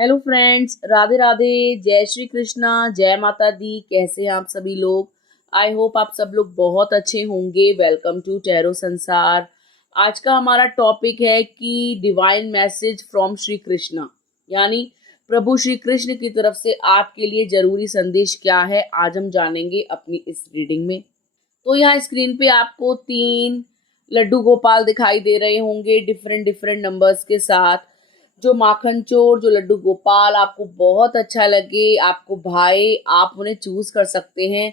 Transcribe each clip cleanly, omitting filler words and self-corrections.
Hello friends, Radhe Radhe. जय श्री कृष्णा, जय माता दी। कैसे हैं आप सभी लोग? आई होप आप सब लोग बहुत अच्छे होंगे। वेलकम टू टैरो संसार। आज का हमारा टॉपिक है कि divine message from Shri Krishna, यानी प्रभु श्री कृष्ण की तरफ से आपके लिए जरूरी संदेश क्या है, आज हम जानेंगे अपनी इस रीडिंग में। तो यहाँ स्क्रीन पे आपको 3 लड्डू गोपाल दिखाई दे रहे होंगे डिफरेंट डिफरेंट नंबर्स के साथ। जो माखन चोर, जो लड्डू गोपाल आपको बहुत अच्छा लगे, आपको भाई, आप उन्हें चूज कर सकते हैं।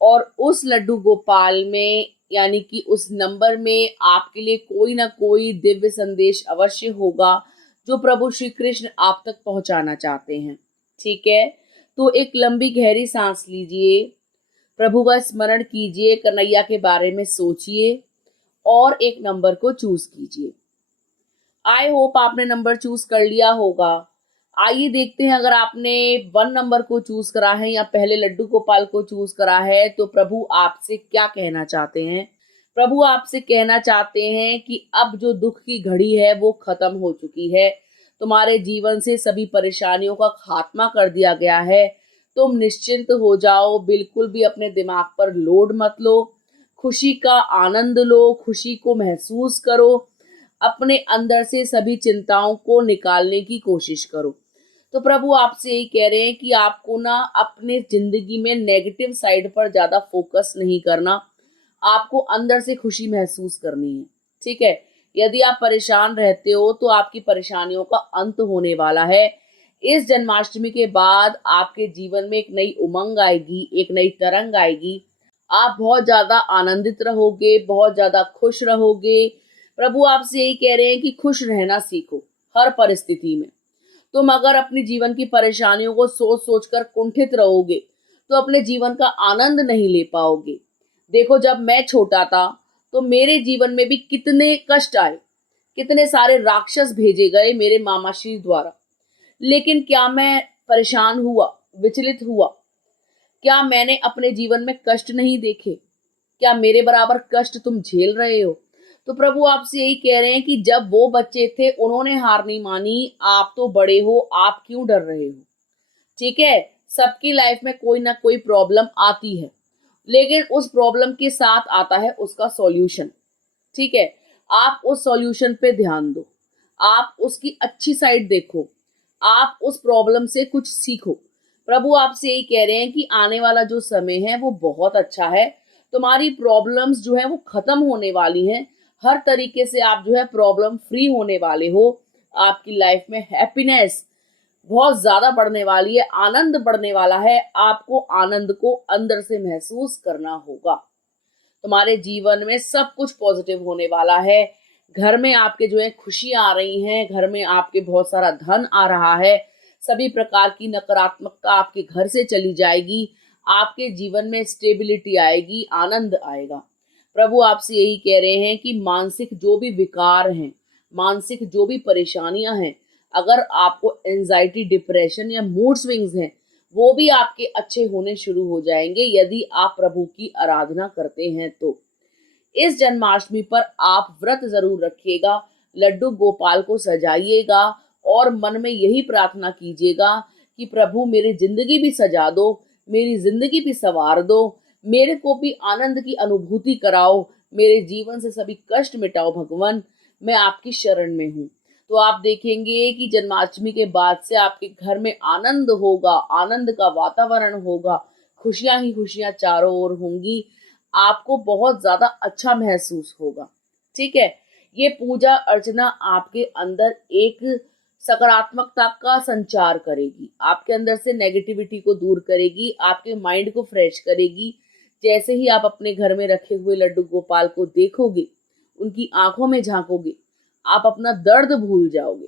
और उस लड्डू गोपाल में, यानी कि उस नंबर में आपके लिए कोई ना कोई दिव्य संदेश अवश्य होगा जो प्रभु श्री कृष्ण आप तक पहुंचाना चाहते हैं। ठीक है, तो एक लंबी गहरी सांस लीजिए, प्रभु का स्मरण कीजिए, कन्हैया के बारे में सोचिए और एक नंबर को चूज कीजिए। आई होप आपने नंबर चूज कर लिया होगा। आइए देखते हैं, अगर आपने 1 नंबर को चूज करा है या पहले लड्डू गोपाल को चूज करा है तो प्रभु आपसे क्या कहना चाहते हैं। प्रभु आपसे कहना चाहते हैं कि अब जो दुख की घड़ी है वो खत्म हो चुकी है। तुम्हारे जीवन से सभी परेशानियों का खात्मा कर दिया गया है। तुम निश्चिंत हो जाओ, बिल्कुल भी अपने दिमाग पर लोड मत लो। खुशी का आनंद लो, खुशी को महसूस करो। अपने अंदर से सभी चिंताओं को निकालने की कोशिश करो। तो प्रभु आपसे यही कह रहे हैं कि आपको ना अपने जिंदगी में नेगेटिव साइड पर ज्यादा फोकस नहीं करना, आपको अंदर से खुशी महसूस करनी है। ठीक है, यदि आप परेशान रहते हो तो आपकी परेशानियों का अंत होने वाला है। इस जन्माष्टमी के बाद आपके जीवन में एक नई उमंग आएगी, एक नई तरंग आएगी। आप बहुत ज्यादा आनंदित रहोगे, बहुत ज्यादा खुश रहोगे। प्रभु आपसे यही कह रहे हैं कि खुश रहना सीखो हर परिस्थिति में। तुम अगर अपने जीवन की परेशानियों को सोच सोच कर कुंठित रहोगे तो अपने जीवन का आनंद नहीं ले पाओगे। देखो, जब मैं छोटा था तो मेरे जीवन में भी कितने कष्ट आए, कितने सारे राक्षस भेजे गए मेरे मामाश्री द्वारा। लेकिन क्या मैं परेशान हुआ, विचलित हुआ? क्या मैंने अपने जीवन में कष्ट नहीं देखे? क्या मेरे बराबर कष्ट तुम झेल रहे हो? तो प्रभु आपसे यही कह रहे हैं कि जब वो बच्चे थे उन्होंने हार नहीं मानी, आप तो बड़े हो, आप क्यों डर रहे हो? ठीक है, सबकी लाइफ में कोई ना कोई प्रॉब्लम आती है, लेकिन उस प्रॉब्लम के साथ आता है उसका सॉल्यूशन। ठीक है, आप उस सॉल्यूशन पे ध्यान दो, आप उसकी अच्छी साइड देखो, आप उस प्रॉब्लम से कुछ सीखो। प्रभु आपसे यही कह रहे हैं कि आने वाला जो समय है वो बहुत अच्छा है। तुम्हारी प्रॉब्लम्स जो है वो खत्म होने वाली हैं। हर तरीके से आप जो है प्रॉब्लम फ्री होने वाले हो। आपकी लाइफ में हैप्पीनेस बहुत ज्यादा बढ़ने वाली है, आनंद बढ़ने वाला है। आपको आनंद को अंदर से महसूस करना होगा। तुम्हारे जीवन में सब कुछ पॉजिटिव होने वाला है। घर में आपके जो है खुशियां आ रही हैं, घर में आपके बहुत सारा धन आ रहा है। सभी प्रकार की नकारात्मकता आपके घर से चली जाएगी। आपके जीवन में स्टेबिलिटी आएगी, आनंद आएगा। प्रभु आपसे यही कह रहे हैं कि मानसिक जो भी विकार हैं, मानसिक जो भी परेशानियां हैं, अगर आपको एंजाइटी, डिप्रेशन या मूड स्विंग्स हैं, वो भी आपके अच्छे होने शुरू हो जाएंगे यदि आप प्रभु की आराधना करते हैं तो। इस जन्माष्टमी पर आप व्रत जरूर रखिएगा, लड्डू गोपाल को सजाइएगा और मन में यही प्रार्थना कीजिएगा कि प्रभु मेरी जिंदगी भी सजा दो, मेरी जिंदगी भी संवार दो, मेरे को भी आनंद की अनुभूति कराओ, मेरे जीवन से सभी कष्ट मिटाओ भगवान, मैं आपकी शरण में हूँ। तो आप देखेंगे कि जन्माष्टमी के बाद से आपके घर में आनंद होगा, आनंद का वातावरण होगा, खुशियां ही खुशियां चारों ओर होंगी। आपको बहुत ज्यादा अच्छा महसूस होगा। ठीक है, ये पूजा अर्चना आपके अंदर एक सकारात्मकता का संचार करेगी, आपके अंदर से नेगेटिविटी को दूर करेगी, आपके माइंड को फ्रेश करेगी। जैसे ही आप अपने घर में रखे हुए लड्डू गोपाल को देखोगे, उनकी आंखों में झांकोगे, आप अपना दर्द भूल जाओगे।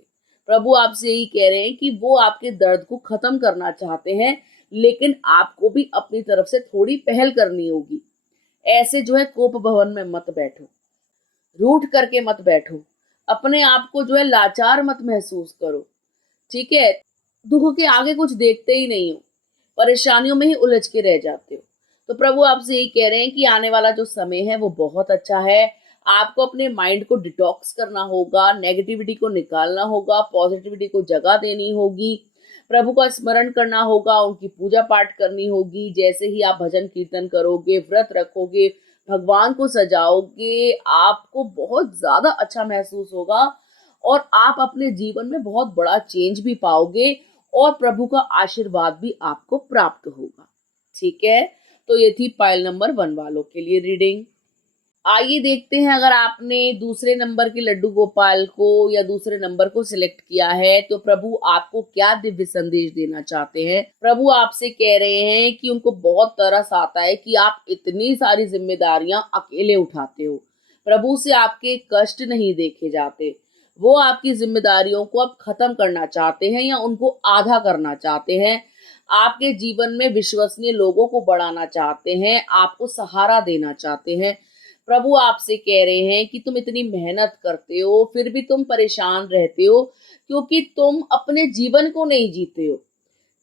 प्रभु आपसे यही कह रहे हैं कि वो आपके दर्द को खत्म करना चाहते हैं, लेकिन आपको भी अपनी तरफ से थोड़ी पहल करनी होगी। ऐसे जो है कोप भवन में मत बैठो, रूठ करके मत बैठो, अपने आप को जो है लाचार मत महसूस करो। ठीक है, दुख के आगे कुछ देखते ही नहीं हो, परेशानियों में ही उलझ के रह जाते हो। तो प्रभु आपसे यही कह रहे हैं कि आने वाला जो समय है वो बहुत अच्छा है। आपको अपने माइंड को डिटॉक्स करना होगा, नेगेटिविटी को निकालना होगा, पॉजिटिविटी को जगह देनी होगी। प्रभु का स्मरण करना होगा, उनकी पूजा पाठ करनी होगी। जैसे ही आप भजन कीर्तन करोगे, व्रत रखोगे, भगवान को सजाओगे, आपको बहुत ज्यादा अच्छा महसूस होगा और आप अपने जीवन में बहुत बड़ा चेंज भी पाओगे और प्रभु का आशीर्वाद भी आपको प्राप्त होगा। ठीक है, तो ये थी पाइल नंबर 1 वालों के लिए रीडिंग। आइए देखते हैं, अगर आपने दूसरे नंबर के लड्डू गोपाल को या दूसरे नंबर को सिलेक्ट किया है तो प्रभु आपको क्या दिव्य संदेश देना चाहते हैं। प्रभु आपसे कह रहे हैं कि उनको बहुत तरस आता है कि आप इतनी सारी जिम्मेदारियां अकेले उठाते हो। प्रभु से आपके कष्ट नहीं देखे जाते, वो आपकी जिम्मेदारियों को अब खत्म करना चाहते हैं या उनको आधा करना चाहते हैं। आपके जीवन में विश्वसनीय लोगों को बढ़ाना चाहते हैं, आपको सहारा देना चाहते हैं। प्रभु आपसे कह रहे हैं कि तुम इतनी मेहनत करते हो फिर भी तुम परेशान रहते हो क्योंकि तुम अपने जीवन को नहीं जीते हो।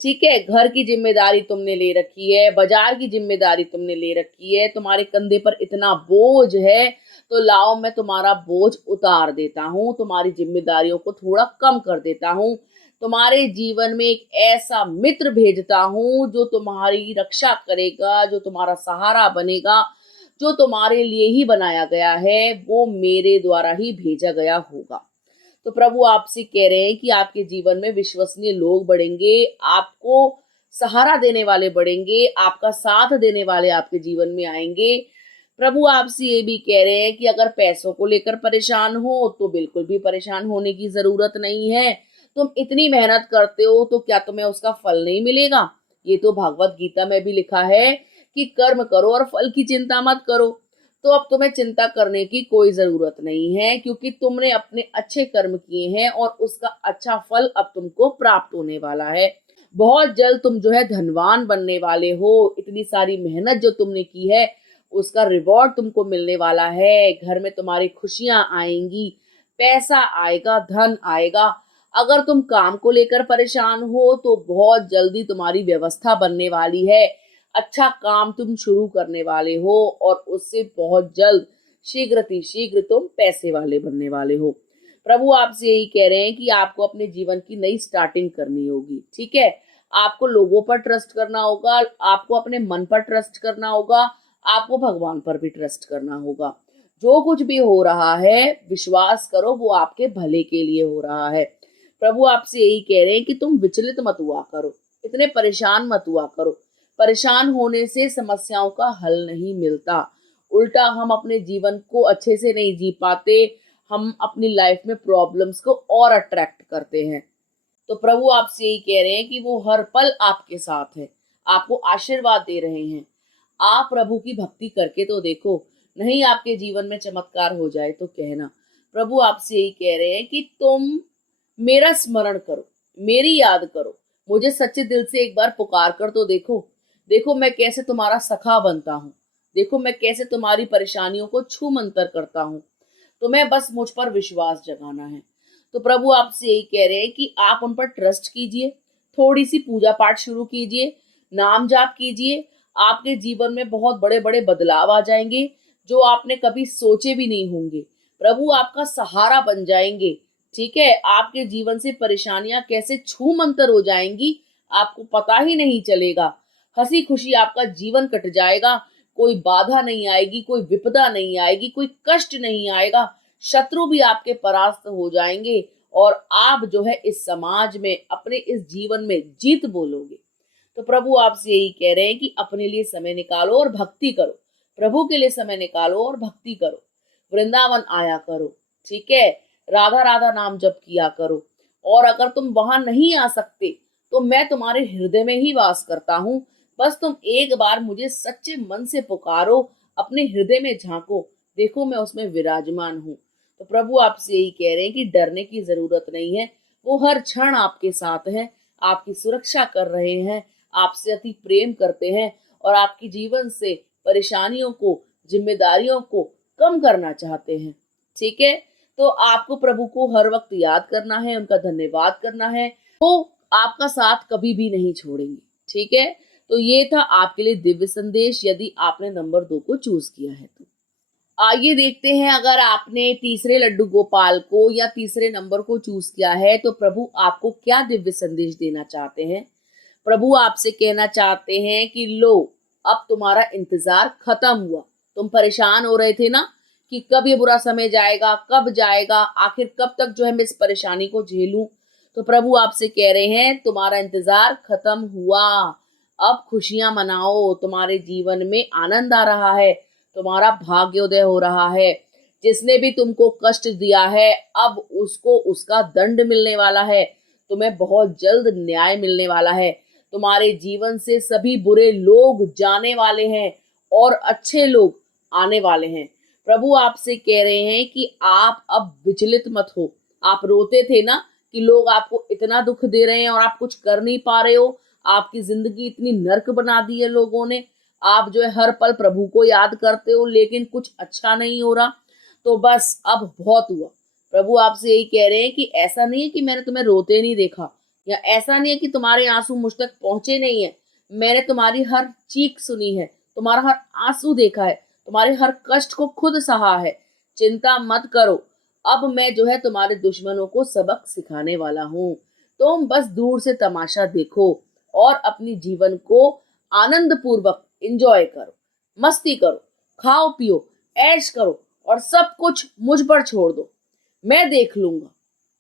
ठीक है, घर की जिम्मेदारी तुमने ले रखी है, बाजार की जिम्मेदारी तुमने ले रखी है, तुम्हारे कंधे पर इतना बोझ है, तो लाओ मैं तुम्हारा बोझ उतार देता हूँ, तुम्हारी जिम्मेदारियों को थोड़ा कम कर देता हूँ, तुम्हारे जीवन में एक ऐसा मित्र भेजता हूँ जो तुम्हारी रक्षा करेगा, जो तुम्हारा सहारा बनेगा, जो तुम्हारे लिए ही बनाया गया है, वो मेरे द्वारा ही भेजा गया होगा। तो प्रभु आपसे कह रहे हैं कि आपके जीवन में विश्वसनीय लोग बढ़ेंगे, आपको सहारा देने वाले बढ़ेंगे, आपका साथ देने वाले आपके जीवन में आएंगे। प्रभु आपसे ये भी कह रहे हैं कि अगर पैसों को लेकर परेशान हो तो बिल्कुल भी परेशान होने की जरूरत नहीं है। तुम इतनी मेहनत करते हो तो क्या तुम्हें उसका फल नहीं मिलेगा? ये तो भागवत गीता में भी लिखा है कि कर्म करो और फल की चिंता मत करो। तो अब तुम्हें चिंता करने की कोई जरूरत नहीं है क्योंकि तुमने अपने अच्छे कर्म किए हैं और उसका अच्छा फल अब तुमको प्राप्त होने वाला है। बहुत जल्द तुम जो है धनवान बनने वाले हो। इतनी सारी मेहनत जो तुमने की है उसका रिवॉर्ड तुमको मिलने वाला है। घर में तुम्हारी खुशियां आएंगी, पैसा आएगा, धन आएगा। अगर तुम काम को लेकर परेशान हो तो बहुत जल्दी तुम्हारी व्यवस्था बनने वाली है। अच्छा काम तुम शुरू करने वाले हो और उससे बहुत जल्द शीघ्र तुम पैसे वाले बनने वाले हो। प्रभु आपसे यही कह रहे हैं कि आपको अपने जीवन की नई स्टार्टिंग करनी होगी। ठीक है, आपको लोगों पर ट्रस्ट करना होगा, आपको अपने मन पर ट्रस्ट करना होगा, आपको भगवान पर भी ट्रस्ट करना होगा। जो कुछ भी हो रहा है विश्वास करो वो आपके भले के लिए हो रहा है। प्रभु आपसे यही कह रहे हैं कि तुम विचलित मत हुआ करो, इतने परेशान मत हुआ करो। परेशान होने से समस्याओं का हल नहीं मिलता, उल्टा हम अपने जीवन को अच्छे से नहीं जी पाते, हम अपनी लाइफ में प्रॉब्लम्स को और अट्रैक्ट करते हैं। तो प्रभु आपसे यही कह रहे हैं कि वो हर पल आपके साथ है, आपको आशीर्वाद दे रहे हैं। आप प्रभु की भक्ति करके तो देखो, नहीं आपके जीवन में चमत्कार हो जाए तो कहना। प्रभु आपसे यही कह रहे हैं कि तुम मेरा स्मरण करो, मेरी याद करो, मुझे सच्चे दिल से एक बार पुकार कर तो देखो। देखो मैं कैसे तुम्हारा सखा बनता हूँ, देखो मैं कैसे तुम्हारी परेशानियों को छू मंतर करता हूँ। तुम्हें बस मुझ पर विश्वास जगाना है। तो प्रभु आपसे यही कह रहे हैं कि आप उन पर ट्रस्ट कीजिए, थोड़ी सी पूजा पाठ शुरू कीजिए, नाम जाप कीजिए। आपके जीवन में बहुत बड़े बड़े बदलाव आ जाएंगे जो आपने कभी सोचे भी नहीं होंगे। प्रभु आपका सहारा बन जाएंगे। ठीक है, आपके जीवन से परेशानियां कैसे छू मंतर हो जाएंगी आपको पता ही नहीं चलेगा। हंसी खुशी आपका जीवन कट जाएगा, कोई बाधा नहीं आएगी, कोई विपदा नहीं आएगी, कोई कष्ट नहीं आएगा। शत्रु भी आपके परास्त हो जाएंगे और आप जो है इस समाज में अपने इस जीवन में जीत बोलोगे। तो प्रभु आपसे यही कह रहे हैं कि अपने लिए समय निकालो और भक्ति करो, प्रभु के लिए समय निकालो और भक्ति करो, वृंदावन आया करो। ठीक है, राधा राधा नाम जप किया करो। और अगर तुम वहां नहीं आ सकते तो मैं तुम्हारे हृदय में ही वास करता हूँ। बस तुम एक बार मुझे सच्चे मन से पुकारो, अपने हृदय में झांको, देखो मैं उसमें विराजमान हूँ। तो प्रभु आपसे यही कह रहे हैं कि डरने की जरूरत नहीं है, वो हर क्षण आपके साथ हैं, आपकी सुरक्षा कर रहे हैं, आपसे अति प्रेम करते हैं और आपके जीवन से परेशानियों को, जिम्मेदारियों को कम करना चाहते हैं। ठीक है, तो आपको प्रभु को हर वक्त याद करना है, उनका धन्यवाद करना है, वो आपका साथ कभी भी नहीं छोड़ेंगे। ठीक है, तो ये था आपके लिए दिव्य संदेश यदि आपने नंबर 2 को चूज किया है तो। आइए देखते हैं, अगर आपने तीसरे लड्डू गोपाल को या तीसरे नंबर को चूज किया है तो प्रभु आपको क्या दिव्य संदेश देना चाहते हैं। प्रभु आपसे कहना चाहते हैं कि लो, अब तुम्हारा इंतजार खत्म हुआ। तुम परेशान हो रहे थे ना कि कब ये बुरा समय जाएगा, कब जाएगा, आखिर कब तक जो है मैं इस परेशानी को झेलूं। तो प्रभु आपसे कह रहे हैं तुम्हारा इंतजार खत्म हुआ। अब खुशियां मनाओ, तुम्हारे जीवन में आनंद आ रहा है, तुम्हारा भाग्योदय हो रहा है। जिसने भी तुमको कष्ट दिया है अब उसको उसका दंड मिलने वाला है। तुम्हें बहुत जल्द न्याय मिलने वाला है। तुम्हारे जीवन से सभी बुरे लोग जाने वाले हैं और अच्छे लोग आने वाले हैं। प्रभु आपसे कह रहे हैं कि आप अब विचलित मत हो। आप रोते थे ना कि लोग आपको इतना दुख दे रहे हैं और आप कुछ कर नहीं पा रहे हो, आपकी जिंदगी इतनी नर्क बना दी है लोगों ने, आप जो है हर पल प्रभु को याद करते हो लेकिन कुछ अच्छा नहीं हो रहा, तो बस अब बहुत हुआ। प्रभु आपसे यही कह रहे हैं कि ऐसा नहीं है कि मैंने तुम्हें रोते नहीं देखा, या ऐसा नहीं है कि तुम्हारे आंसू मुझ तक पहुंचे नहीं है। मैंने तुम्हारी हर चीख सुनी है, तुम्हारा हर आंसू देखा है, तुम्हारे हर कष्ट को खुद सहा है। चिंता मत करो, अब मैं जो है तुम्हारे दुश्मनों को सबक सिखाने वाला हूँ। तुम बस दूर से तमाशा देखो और अपनी जीवन को आनंद पूर्वक एंजॉय करो, मस्ती करो, खाओ पियो, ऐश करो और सब कुछ मुझ पर छोड़ दो। मैं देख लूंगा,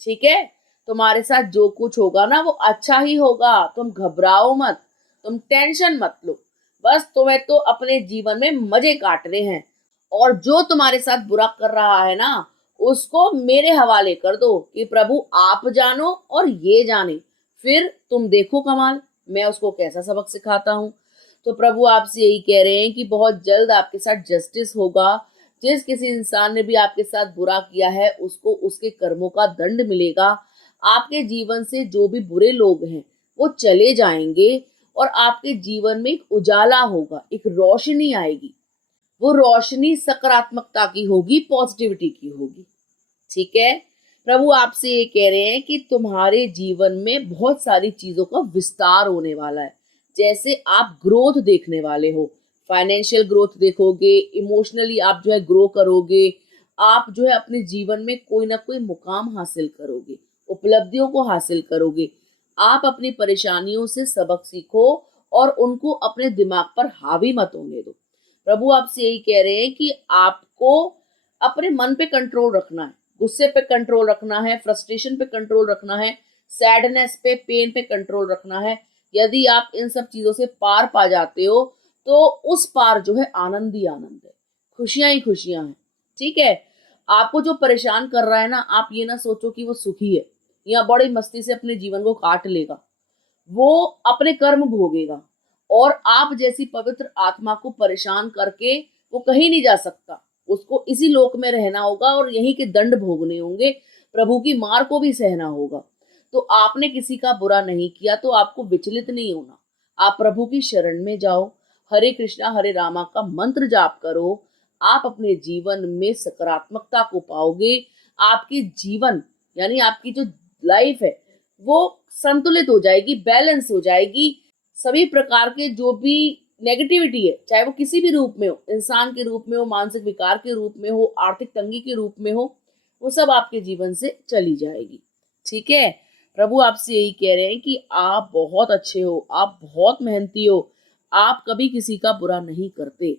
ठीक है। तुम्हारे साथ जो कुछ होगा ना वो अच्छा ही होगा। तुम घबराओ मत, तुम टेंशन मत लो। बस तुम्हें तो अपने जीवन में मजे काटने हैं, और जो तुम्हारे साथ बुरा कर रहा है ना उसको मेरे हवाले कर दो कि प्रभु आप जानो और ये जाने, फिर तुम देखो कमाल, मैं उसको कैसा सबक सिखाता हूँ। तो प्रभु आपसे यही कह रहे हैं कि बहुत जल्द आपके साथ जस्टिस होगा। जिस किसी इंसान ने भी आपके साथ बुरा किया है उसको उसके कर्मों का दंड मिलेगा। आपके जीवन से जो भी बुरे लोग हैं वो चले जाएंगे और आपके जीवन में एक उजाला होगा, एक रोशनी आएगी। वो रोशनी सकारात्मकता की होगी, पॉजिटिविटी की होगी, ठीक है। प्रभु आपसे ये कह रहे हैं कि तुम्हारे जीवन में बहुत सारी चीजों का विस्तार होने वाला है। जैसे आप ग्रोथ देखने वाले हो, फाइनेंशियल ग्रोथ देखोगे, इमोशनली आप जो है ग्रो करोगे, आप जो है अपने जीवन में कोई ना कोई मुकाम हासिल करोगे, उपलब्धियों को हासिल करोगे। आप अपनी परेशानियों से सबक सीखो और उनको अपने दिमाग पर हावी मत होने दो। प्रभु आपसे यही कह रहे हैं कि आपको अपने मन पे कंट्रोल रखना है, गुस्से पे कंट्रोल रखना है, फ्रस्ट्रेशन पे कंट्रोल रखना है, सैडनेस पे, पेन पे कंट्रोल रखना है। यदि आप इन सब चीजों से पार पा जाते हो तो उस पार जो है आनंद ही आनंद है, खुशियां ही खुशियां हैं, ठीक है। आपको जो परेशान कर रहा है ना, आप ये ना सोचो कि वो सुखी है या बड़ी मस्ती से अपने जीवन को काट लेगा। वो अपने कर्म भोगेगा और आप जैसी पवित्र आत्मा को परेशान करके वो कहीं नहीं जा सकता। उसको इसी लोक में रहना होगा और यहीं के दंड भोगने होंगे, प्रभु की मार को भी सहना होगा। तो आपने किसी का बुरा नहीं किया तो आपको विचलित नहीं होना। आप प्रभु की शरण में जाओ, हरे कृष्णा हरे रामा का मंत्र जाप करो। आप अपने जीवन में सकारात्मकता को पाओगे। आपकी जीवन यानी आपकी जो लाइफ है वो संतुलित हो जाएगी, बैलेंस हो जाएगी। सभी प्रकार के जो भी नेगेटिविटी है, चाहे वो किसी भी रूप में हो, इंसान के रूप में हो, मानसिक विकार के रूप में हो, आर्थिक तंगी के रूप में हो, वो सब आपके जीवन से चली जाएगी, ठीक है। प्रभु आपसे यही कह रहे हैं कि आप बहुत अच्छे हो, आप बहुत मेहनती हो, आप कभी किसी का बुरा नहीं करते,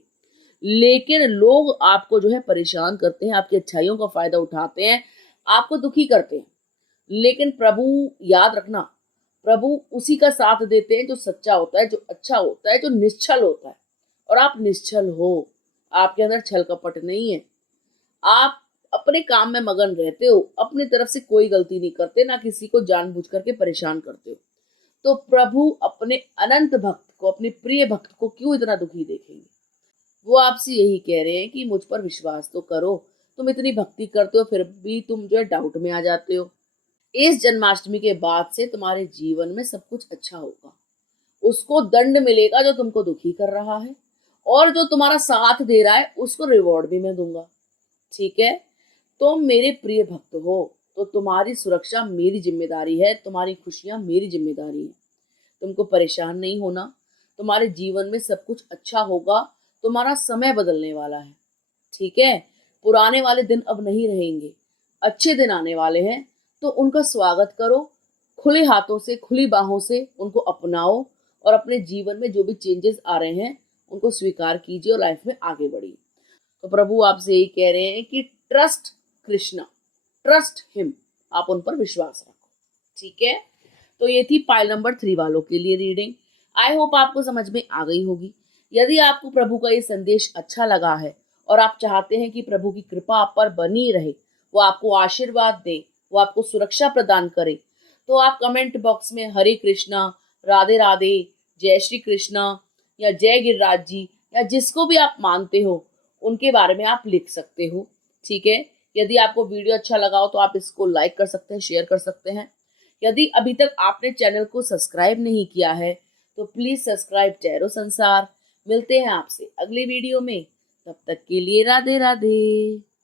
लेकिन लोग आपको जो है परेशान करते हैं, आपकी अच्छाइयों का फायदा उठाते हैं, आपको दुखी करते हैं। लेकिन प्रभु याद रखना, प्रभु उसी का साथ देते हैं जो सच्चा होता है, जो अच्छा होता है, जो निश्चल होता है। और आप निश्चल हो, आपके अंदर छल कपट नहीं है। आप अपने काम में मगन रहते हो, अपनी तरफ से कोई गलती नहीं करते, ना किसी को जानबूझ करके परेशान करते हो। तो प्रभु अपने अनंत भक्त को, अपने प्रिय भक्त को क्यों इतना दुखी देखेंगे। वो आपसे यही कह रहे हैं कि मुझ पर विश्वास तो करो। तुम इतनी भक्ति करते हो फिर भी तुम जो है डाउट में आ जाते हो। इस जन्माष्टमी के बाद से तुम्हारे जीवन में सब कुछ अच्छा होगा। उसको दंड मिलेगा जो तुमको दुखी कर रहा है, और जो तुम्हारा साथ दे रहा है उसको रिवॉर्ड भी मैं दूंगा, ठीक है। तुम मेरे प्रिय भक्त हो तो तुम्हारी सुरक्षा मेरी जिम्मेदारी है, तुम्हारी खुशियां मेरी जिम्मेदारी है। तुमको परेशान नहीं होना, तुम्हारे जीवन में सब कुछ अच्छा होगा, तुम्हारा समय बदलने वाला है, ठीक है, पुराने वाले दिन अब नहीं रहेंगे, अच्छे दिन आने वाले हैं, तो उनका स्वागत करो, खुले हाथों से, खुली बाहों से उनको अपनाओ और अपने जीवन में जो भी चेंजेस आ रहे हैं उनको स्वीकार कीजिए और लाइफ में आगे बढ़िए। तो प्रभु आपसे यही कह रहे हैं कि ट्रस्ट कृष्णा, ट्रस्ट हिम, आप उन पर विश्वास रखो। ठीक है, तो ये थी पाइल नंबर 3 वालों के लिए रीडिंग। आई होप आपको समझ में आ गई होगी। यदि आपको प्रभु का ये संदेश अच्छा लगा है और आप चाहते हैं कि प्रभु की कृपा आप पर बनी रहे, वो आपको आशीर्वाद दे, वो आपको सुरक्षा प्रदान करे, तो आप कमेंट बॉक्स में हरे कृष्णा, राधे राधे, जय श्री कृष्णा या जय गिरिराज जी या जिसको भी आप मानते हो उनके बारे में आप लिख सकते हो। ठीक है, यदि आपको वीडियो अच्छा लगा हो तो आप इसको लाइक कर सकते हैं, शेयर कर सकते हैं। यदि अभी तक आपने चैनल को सब्सक्राइब नहीं किया है तो प्लीज सब्सक्राइब टैरो संसार। मिलते हैं आपसे अगली वीडियो में, तब तक के लिए राधे राधे।